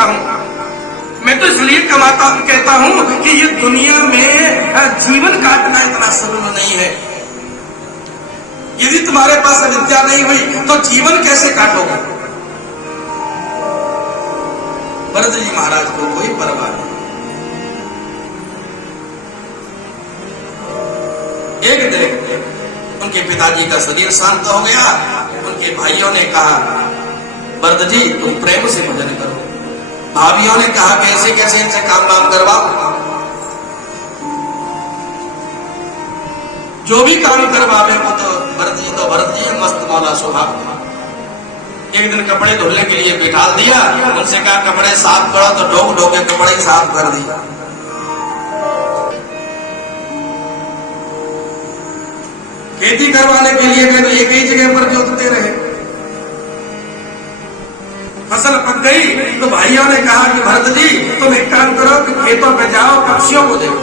करता हूं, मैं तो इसलिए कहता हूं कि ये दुनिया में जीवन काटना इतना सरल नहीं है। यदि तुम्हारे पास अविद्या नहीं हुई तो जीवन कैसे काटोगे? भरत जी महाराज को कोई परवाह नहीं। एक दिन उनके पिताजी का शरीर शांत हो गया। उनके भाइयों ने कहा, भरत जी तुम प्रेम से भजन करो। भाभियों ने कहा कैसे कैसे इनसे काम वाम करवाओ, जो भी काम करवावे वो तो भरत जी मस्त मौला सुहाग। एक दिन कपड़े धुलने के लिए बिठा दिया। उनसे कहा कपड़े साफ करो, तो ढोक ढोक के कपड़े साफ कर दिया। खेती करवाने के लिए गए तो एक ही जगह पर जोतते रहे। फसल पक गई तो भाइयों ने कहा कि भरत जी तुम एक काम करो कि खेतों पे जाओ, पक्षियों को देखो।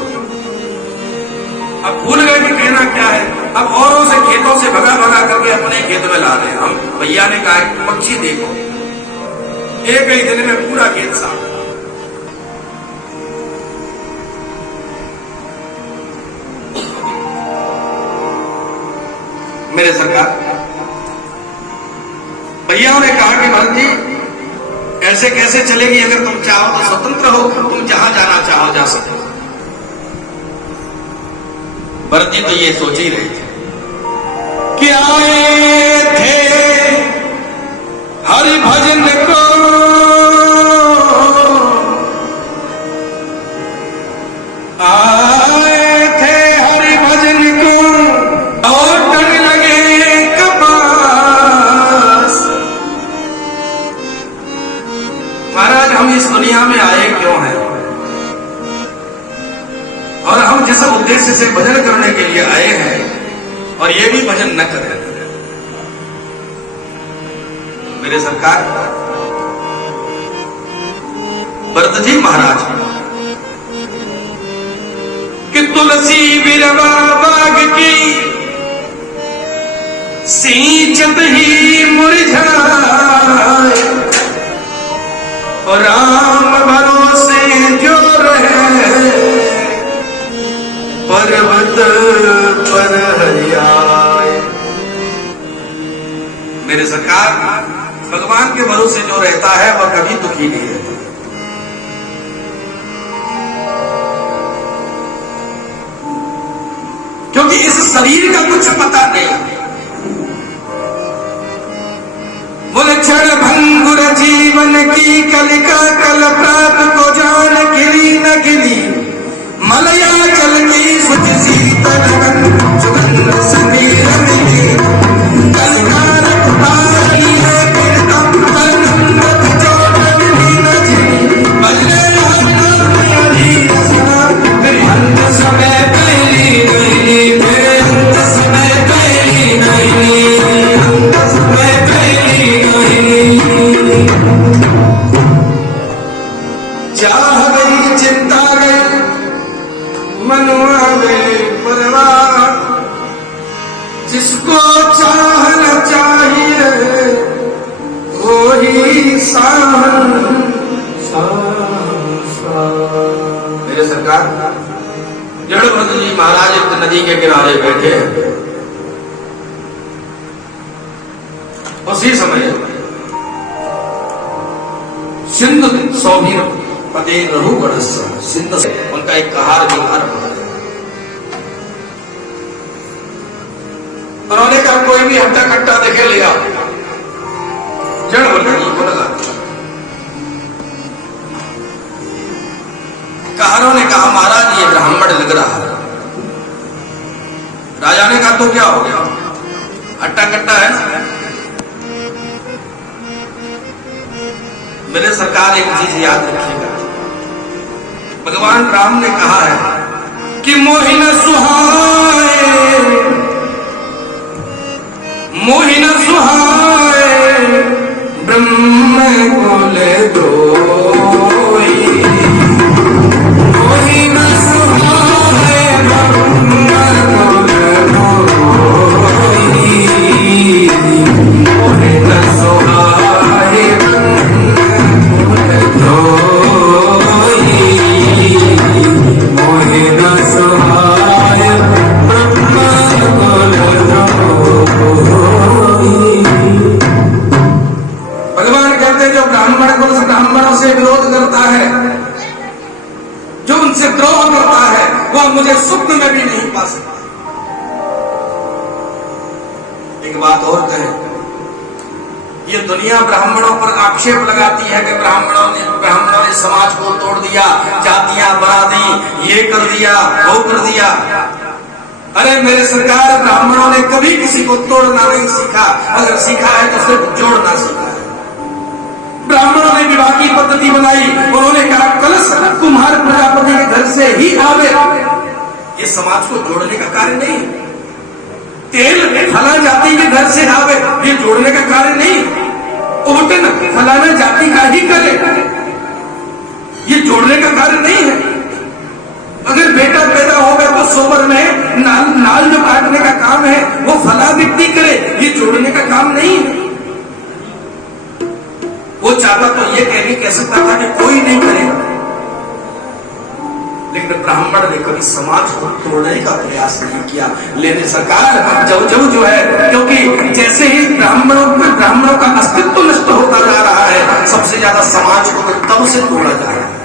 अब भूल गए कि कहना क्या है। अब औरों से खेतों से भगा भगा करके अपने खेत में ला रहे। हम भैया ने कहा पक्षी देखो। एक ही दिन में पूरा खेत साफ। मेरे सरकार भैया ने कहा कि भरत जी ऐसे कैसे चलेगी? अगर तुम चाहो तो स्वतंत्र हो, तुम जहां जाना चाहो जा सकते। भरत जी तो ये सोच ही रहे थे कि आए थे हरि भजन को, आए थे हरि भजन को, लौटन लगे कपास। महाराज हम इस दुनिया में आए क्यों हैं और हम जिस उद्देश्य से भजन करने के लिए आए हैं और ये भी भजन न करें। मेरे सरकार भरत जी महाराज कि तुलसी बिरवा बाग की सींचत ही मुरझाए और राम भरोसे जो रहे पर्वत पर हरियाए। मेरे सरकार भगवान के भरोसे जो रहता है वह कभी दुखी नहीं रहता। क्योंकि इस शरीर का कुछ पता नहीं। बोले क्षण भंगुर जीवन की कलिका कल प्रात को जान गिरी न गिरी, मलया जल की सुख शीतल सुगंध समीर मिली, कलिकार कुमारी है कीर्तन तनमत जोड़न लीन जी, बल्ले हरि रसना मेरे अंत समय पहली नहीं, मेरे अंत समय पहली नहीं, अंत समय पहली नहीं। चाह गई चिंता गई मनुआ में परवाह, जिसको चाहना चाहिए वो ही साहन। मेरे सरकार जड़भद्र जी महाराज एक नदी के किनारे बैठे। उसी समय सिंध सौभीर पते रघुगढ़ सिंध से उनका एक कहार विहार बना। उन्होंने कहा कोई भी हट्टा कट्टा देखे ले आओ। जड़भद्र जी को लगा। कहारों ने कहा महाराज ये ब्राह्मण लग रहा है। राजा ने कहा तो क्या हो गया, हट्टा कट्टा है ना। मेरे सरकार एक चीज याद रखिएगा, भगवान राम ने कहा है कि मोहिन सुहाए, मोहिन सुहाए ब्रह्म कुल दोई, मोहिन सुहाए ब्रह्म कुल दोई, मोहिन सुहाए ब्रह्म कुल दोई। और मुझे स्वप्न में भी नहीं पा सकते। एक बात और कहें, ये दुनिया ब्राह्मणों पर आक्षेप लगाती है कि ब्राह्मणों ने समाज को तोड़ दिया, जातियां बना दी, ये कर दिया, वो कर दिया। अरे मेरे सरकार, ब्राह्मणों ने कभी किसी को तोड़ना नहीं सीखा, अगर सीखा है तो सिर्फ जोड़ना सीखा है। ब्राह्मणों ने विवाह की पद्धति बनाई, उन्होंने कहा कलश कुम्हार प्रजापति के घर से ही आवे। ये समाज को जोड़ने का कार्य नहीं। तेल फला जाति के घर से आवे, ये जोड़ने का कार्य नहीं। उबटन फलाना जाति का ही करे, ये जोड़ने का कार्य नहीं है। अगर बेटा पैदा हो गया तो सोबर में नाल जो काटने का काम है वो फला व्यक्ति करे, ये जोड़ने का काम नहीं है। वो चाहता तो ये कह सकता था कि कोई नहीं करेगा, लेकिन ब्राह्मण ने कभी समाज को तोड़ने का प्रयास नहीं किया। लेकिन सरकार जब जो है, क्योंकि जैसे ही ब्राह्मणों का अस्तित्व नष्ट होता जा रहा है, सबसे ज्यादा समाज को तब से तोड़ा जा रहा है।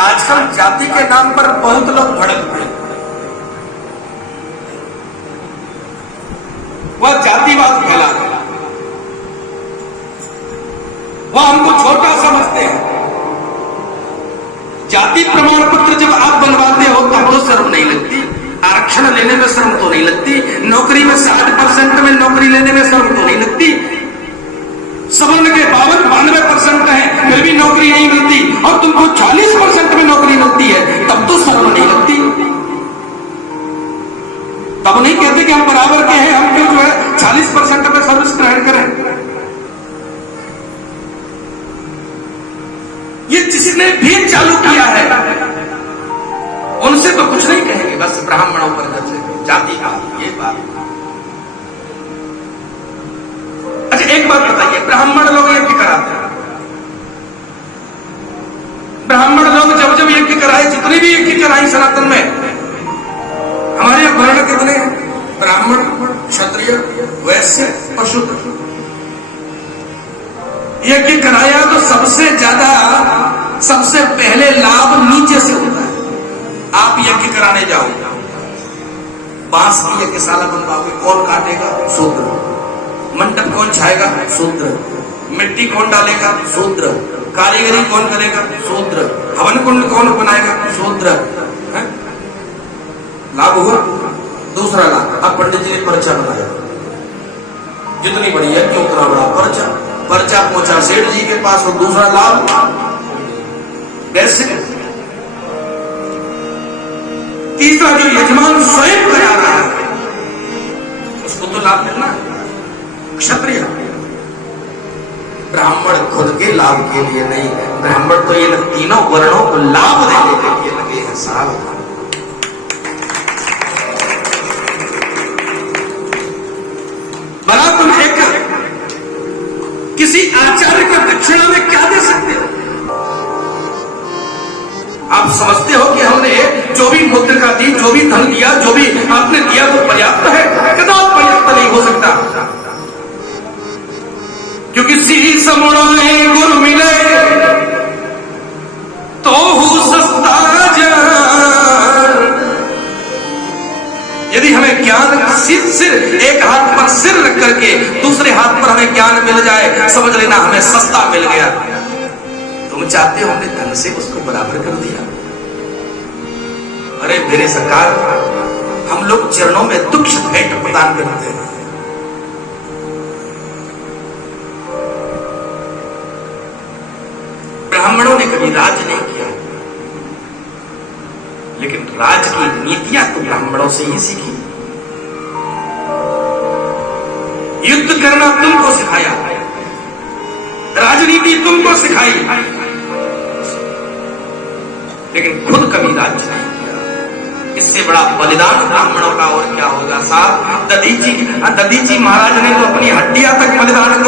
आजकल जाति के नाम पर बहुत लोग भड़क पड़े। वह जातिवाद फैला है, वह हमको छोटा समझते हैं। जाति प्रमाण पत्र जब आप बनवाते हो तब तो शर्म नहीं लगती, आरक्षण लेने में शर्म तो नहीं लगती, नौकरी में 60% में नौकरी लेने में शर्म तो नहीं लगती। सवर्ण के 92% है, फिर भी नौकरी नहीं मिलती, और तुमको 40% में नौकरी मिलती है, तब तो शर्म नहीं लगती। तब नहीं कहते कि हम बराबर के हैं, हम क्यों जो है 40% में सर्विस ग्रहण करें। ये जिसने भी चालू किया है उनसे तो कुछ नहीं कहेंगे, बस ब्राह्मणों पर जाति का ये बात। अच्छा एक बात बताइए, ब्राह्मण लोग यज्ञ कराते हैं, ब्राह्मण लोग जब यज्ञ कराए, जितने भी यज्ञ कराए सनातन में, हमारे यहां वर्ण कितने हैं? ब्राह्मण, क्षत्रिय, वैश्य और शूद्र। यज्ञ कराया तो सबसे पहले लाभ नीचे से होता है। आप यज्ञ कराने जाओ, बांस की यज्ञशाला बनवाओगे, कौन काटेगा? शूद्र। मंडप कौन छाएगा? शूद्र। मिट्टी कौन डालेगा? शूद्र। कारीगरी कौन करेगा? शूद्र। हवन कुंड कौन बनाएगा? शूद्र। लाभ हुआ। दूसरा लाभ, अब पंडित जी ने पर्चा बनाया, जितनी बड़ी यज्ञ उतना बड़ा पर्चा पहुंचा सेठ जी के पास, और दूसरा लाभ कैसे? तीसरा जो यजमान स्वयं करा रहा है उसको तो लाभ मिलना है। क्षत्रिय, ब्राह्मण खुद के लाभ के लिए नहीं, ब्राह्मण तो ये तीनों वर्णों को लाभ देने के लिए लगे हैं साहब। भला तुम एक किसी आचार्य को दक्षिणा में क्या दे सकते हो? आप समझते हो कि हमने जो भी मुद्रिका दी, जो भी धन दिया, जो भी आपने दिया वो पर्याप्त है? कदापि पर्याप्त नहीं हो सकता, क्योंकि सी समुड़ाए गुरु मिले तो सस्ता जान। यदि हमें ज्ञान सिर एक हाथ पर सिर रख करके दूसरे हाथ पर हमें ज्ञान मिल जाए, समझ लेना हमें सस्ता मिल गया। तुम चाहते हो हमने धन से उसको बराबर कर दिया? अरे मेरे सरकार, हम लोग चरणों में दुख भेंट प्रदान करते हैं। ब्राह्मणों ने कभी राज नहीं किया, लेकिन राज की नीतियां तो ब्राह्मणों से ही सीखी। युद्ध करना तुमको सिखाया, राजनीति तुमको सिखाई, लेकिन खुद कभी राज नहीं किया। इससे बड़ा बलिदान ब्राह्मणों का और क्या होगा साहब? दधीची महाराज ने तो अपनी हड्डियां तक बलिदान